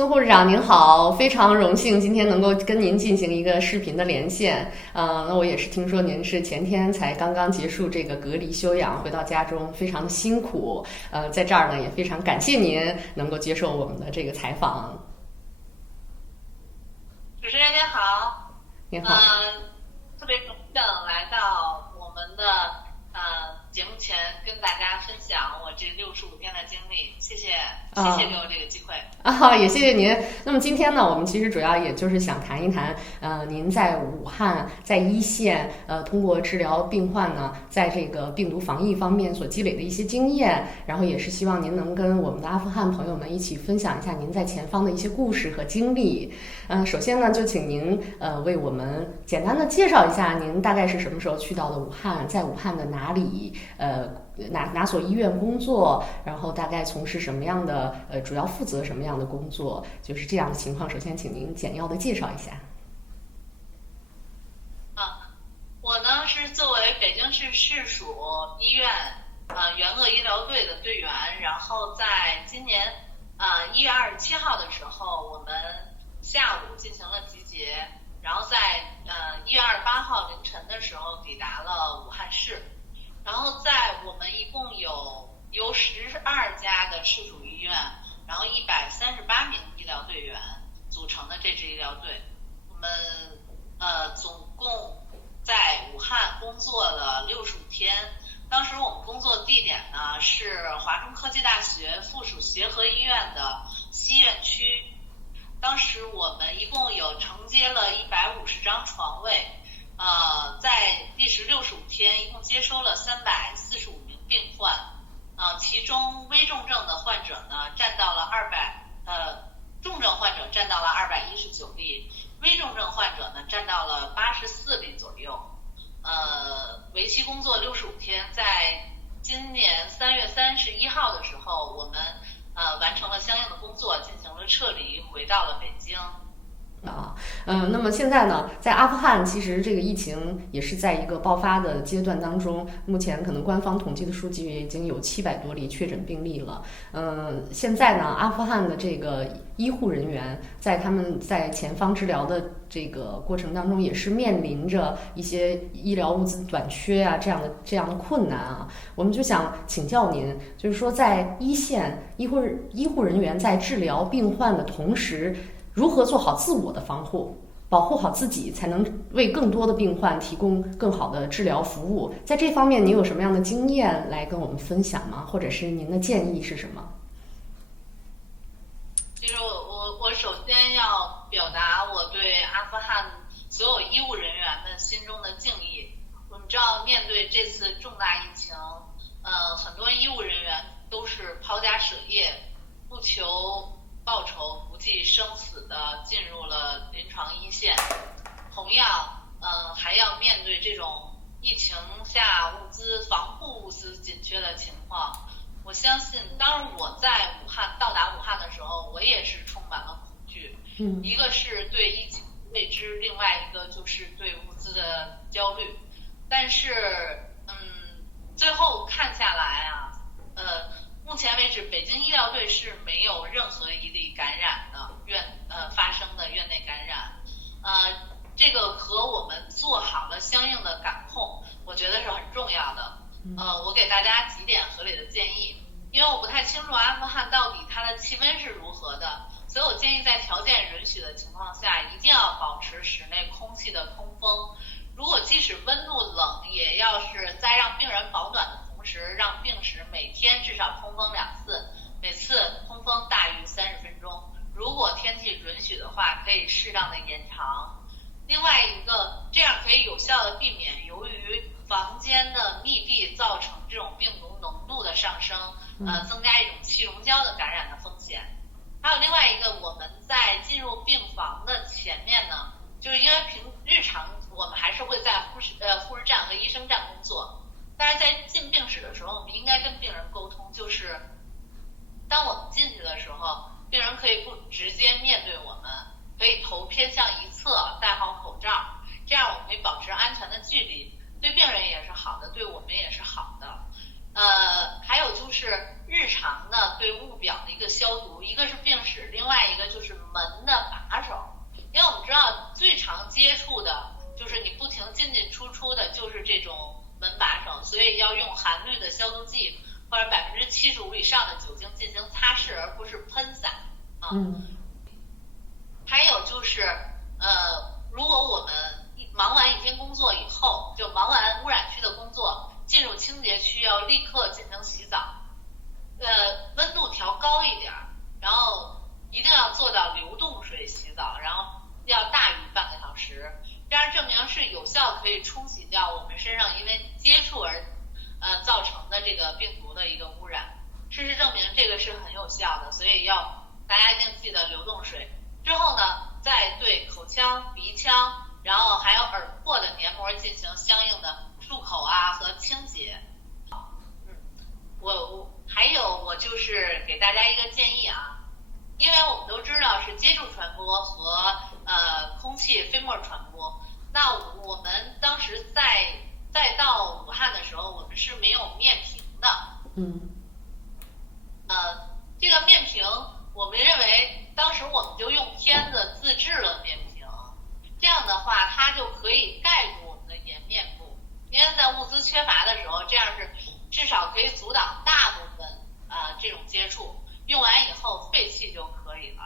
孙护士长您好，非常荣幸今天能够跟您进行一个视频的连线。那我也是听说您是前天才刚刚结束这个隔离休养，回到家中，非常的辛苦。在这儿呢也非常感谢您能够接受我们的这个采访。主持人您好，您好，特别荣幸来到我们的节目前跟大家分享我这65天的经历，谢谢给我这个机会也谢谢您。那么今天呢，我们其实主要也就是想谈一谈，您在武汉在一线，通过治疗病患呢，在这个病毒防疫方面所积累的一些经验，然后也是希望您能跟我们的阿富汗朋友们一起分享一下您在前方的一些故事和经历。首先呢，就请您为我们简单的介绍一下您大概是什么时候去到的武汉，在武汉的哪里，哪所医院工作，然后大概从事什么样的主要负责什么样的工作，就是这样的情况。首先，请您简要的介绍一下。我呢是作为北京市市属医院援鄂医疗队的队员，然后在今年1月27号的时候，我们下午进行了集结，然后在1月28号凌晨的时候抵达了武汉市。然后在我们一共由12家的市属医院，然后138名医疗队员组成的这支医疗队，我们总共在武汉工作了65天。当时我们工作地点呢是华中科技大学附属协和医院的西院区。当时我们一共有承接了150张床位。在历时65天，一共接收了345名病患，其中危重症的患者呢占到了重症患者占到了219例，危重症患者呢占到了84例左右。为期工作65天，在今年3月31号的时候，我们完成了相应的工作，进行了撤离，回到了北京。那么现在呢，在阿富汗，其实这个疫情也是在一个爆发的阶段当中。目前可能官方统计的数据已经有700多例确诊病例了。现在呢，阿富汗的这个医护人员在他们在前方治疗的这个过程当中，也是面临着一些医疗物资短缺啊这样的困难啊。我们就想请教您，就是说在一线医护人员在治疗病患的同时，如何做好自我的防护，保护好自己，才能为更多的病患提供更好的治疗服务？在这方面，您有什么样的经验来跟我们分享吗？或者是您的建议是什么？其实我首先要表达我对阿富汗所有医务人员们心中的敬意。我们知道，面对这次重大疫情，很多医务人员都是抛家舍业，不求报酬，不计生死的进入了临床一线。同样，还要面对这种疫情下防护物资紧缺的情况。我相信，当我在到达武汉的时候，我也是充满了恐惧。一个是对疫情未知，另外一个就是对物资的焦虑。但是，最后看下来啊，目前为止，北京医疗队是没有任何一例感染的发生的院内感染。这个和我们做好了相应的感控，我觉得是很重要的。我给大家几点合理的建议，因为我不太清楚阿富汗到底它的气温是如何的，所以我建议在条件允许的情况下，一定要保持室内空气的通风。如果即使温度冷，也要是在让病人保暖的同时，让病室每天至少通风2次，每次通风大于30分钟。如果天气允许的话，可以适当的延长。另外一个，这样可以有效的避免由于房间的密闭造成这种病毒浓度的上升，增加一种气溶胶的感染的风险。还有另外一个，我们在进入病房的前面呢，就是因为日常我们还是会在护士站和医生站工作，但是在进病室的时候，我们应该跟病人沟通，就是当我们进去的时候，病人可以不直接面对我们，可以头偏向一侧，戴好口罩，这样我们可以保持安全的距离，对病人也是好的，对我们也是好的。还有就是日常的对物表的一个消毒，一个是病史，另外一个就是门的把手。因为我们知道最常接触的就是你不停进进出出的就是这种门把手，所以要用含氯的消毒剂或者75%以上的酒精进行擦拭，而不是喷洒啊。还有就是如果我们忙完一天工作以后，就忙完污染区的工作，进入清洁区要立刻进行洗澡，温度调高一点，然后一定要做到流动水洗澡，然后要大于半个小时，这样证明是有效可以冲洗掉我们身上因为接触而造成的这个病毒的一个污染。事实证明这个是很有效的，所以要大家一定记得流动水。之后呢，再对口腔、鼻腔，然后还有耳廓的黏膜进行相应的漱口啊和清洁。我就是给大家一个建议啊，因为我们都知道是接触传播和空气飞沫传播。那我们当时再到武汉的时候，我们是没有面屏的。这个面屏，我们认为当时我们就用片子自制了面屏，这样的话它就可以盖住我们的颜面部，因为在物资缺乏的时候，这样是至少可以阻挡大部分这种接触，用完以后废弃就可以了。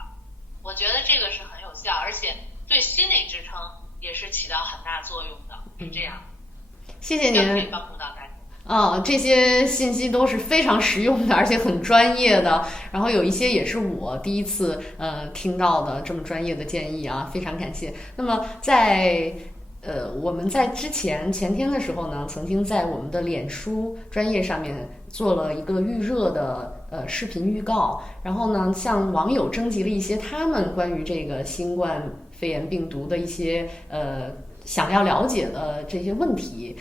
我觉得这个是很有效，而且对心理支撑也是起到很大作用的。是这样。谢谢您，可以帮助到大家。这些信息都是非常实用的，而且很专业的。然后有一些也是我第一次听到的这么专业的建议啊，非常感谢。那么我们在前天的时候呢，曾经在我们的脸书专页上面做了一个预热的视频预告，然后呢，向网友征集了一些他们关于这个新冠肺炎病毒的一些想要了解的这些问题，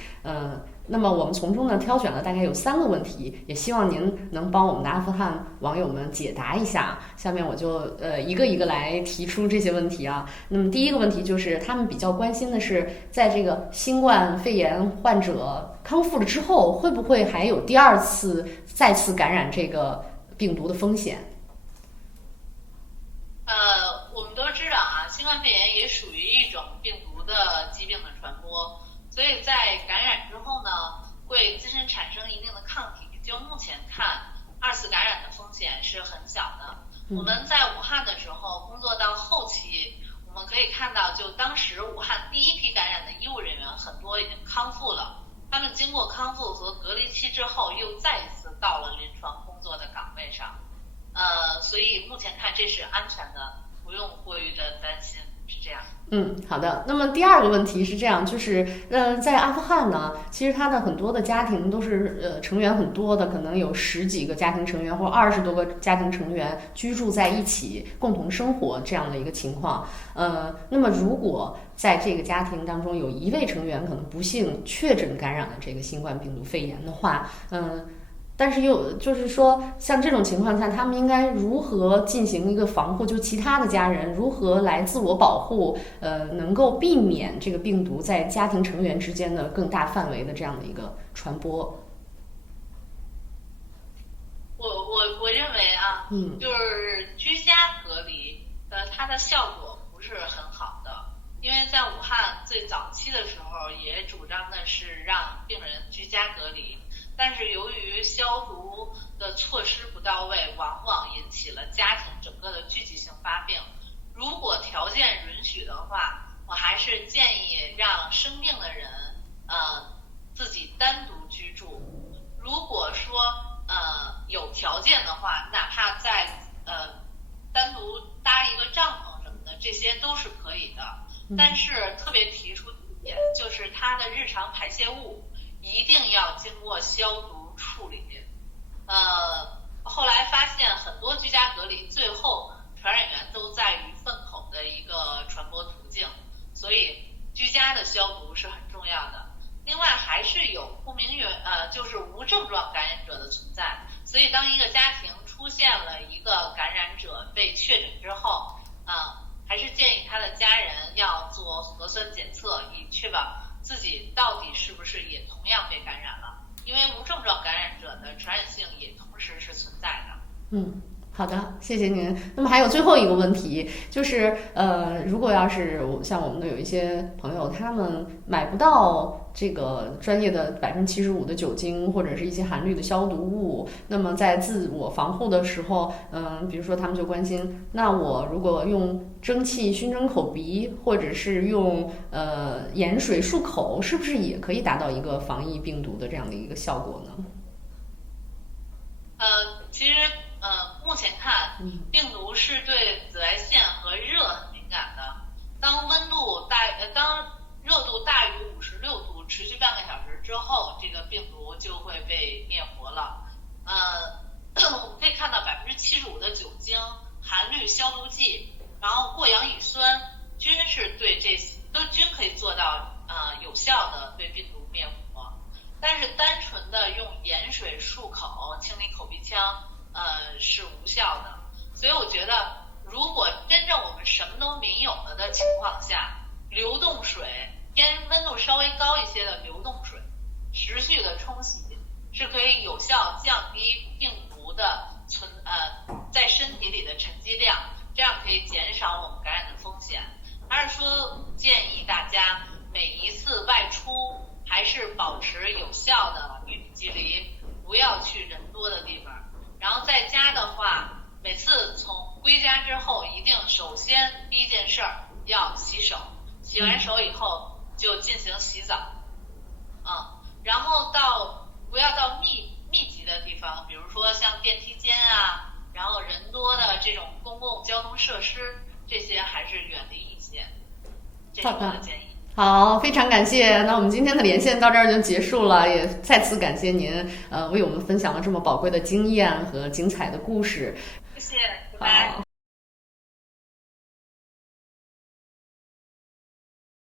那么我们从中呢挑选了大概有3个问题，也希望您能帮我们的阿富汗网友们解答一下。下面我就一个一个来提出这些问题啊。那么第一个问题就是他们比较关心的是，在这个新冠肺炎患者康复了之后，会不会还有第2次再次感染这个病毒的风险？我们都知道啊，新冠肺炎也属于一种病毒的疾病的传播，所以在感染之后呢，会自身产生一定的抗体。就目前看，2次感染的风险是很小的。我们在武汉的时候工作到后期，我们可以看到，就当时武汉第一批感染的医务人员很多已经康复了，他们经过康复和隔离期之后，又再一次到了临床工作的岗位上。所以目前看这是安全的，不用过于的担心，是这样。好的。那么第2个问题是这样，就是在阿富汗呢，其实它的很多的家庭都是成员很多的，可能有10几个家庭成员或20多个家庭成员居住在一起，共同生活这样的一个情况。那么如果在这个家庭当中有1位成员可能不幸确诊感染了这个新冠病毒肺炎的话，但是又就是说，像这种情况下，他们应该如何进行一个防护？就其他的家人如何来自我保护？能够避免这个病毒在家庭成员之间的更大范围的这样的一个传播。我认为啊，就是居家隔离，它的效果不是很好的，因为在武汉最早期的时候也主张的是让病人居家隔离。但是由于消毒的措施不到位，往往引起了家庭整个的聚集性发病。如果条件允许的话，我还是建议让生病的人自己单独居住。如果说有条件的话，哪怕在单独搭一个帐篷什么的，这些都是可以的。但是特别提出一点，就是它的日常排泄物一定要经过消毒处理。后来发现很多居家隔离最后传染源都在于粪口的一个传播途径，所以居家的消毒是很重要的。另外还是有不明就是无症状感染者的存在，所以当一个家庭出现了一个感染者被确诊之后，还是建议他的家人要做核酸检测，以确保自己到底是不是也同样被感染了，因为无症状感染者的传染性也同时是存在的。好的，谢谢您。那么还有最后一个问题，就是如果要是像我们的有一些朋友，他们买不到这个专业的75%的酒精或者是一些含氯的消毒物，那么在自我防护的时候，比如说他们就关心，那我如果用蒸汽熏蒸口鼻，或者是用盐水漱口，是不是也可以达到一个防疫病毒的这样的一个效果呢？其实目前看，病毒是对紫外线和热很敏感的。当热度大于56度，持续半个小时之后，这个病毒就会被灭活了。我们可以看到75%的酒精、含氯消毒剂，然后过氧乙酸，均可以做到有效的对病毒灭活。但是单纯的用盐水漱口清理口鼻腔，是无效的。所以我觉得，如果真正我们什么都没有了的情况下，流动水，偏温度稍微高一些的流动水，持续的冲洗，是可以有效降低病毒的在身体里的沉积量，这样可以减少我们感染的风险。还是说建议大家每一次外出还是保持有效的与人距离，不要去人多的地方。然后在家的话，每次从归家之后，一定首先第一件事要洗手，洗完手以后就进行洗澡，然后不要到密集的地方，比如说像电梯间啊，然后人多的这种公共交通设施，这些还是远离一些。这是我的建议。好，非常感谢。那我们今天的连线到这儿就结束了，也再次感谢您，为我们分享了这么宝贵的经验和精彩的故事。谢谢，拜拜。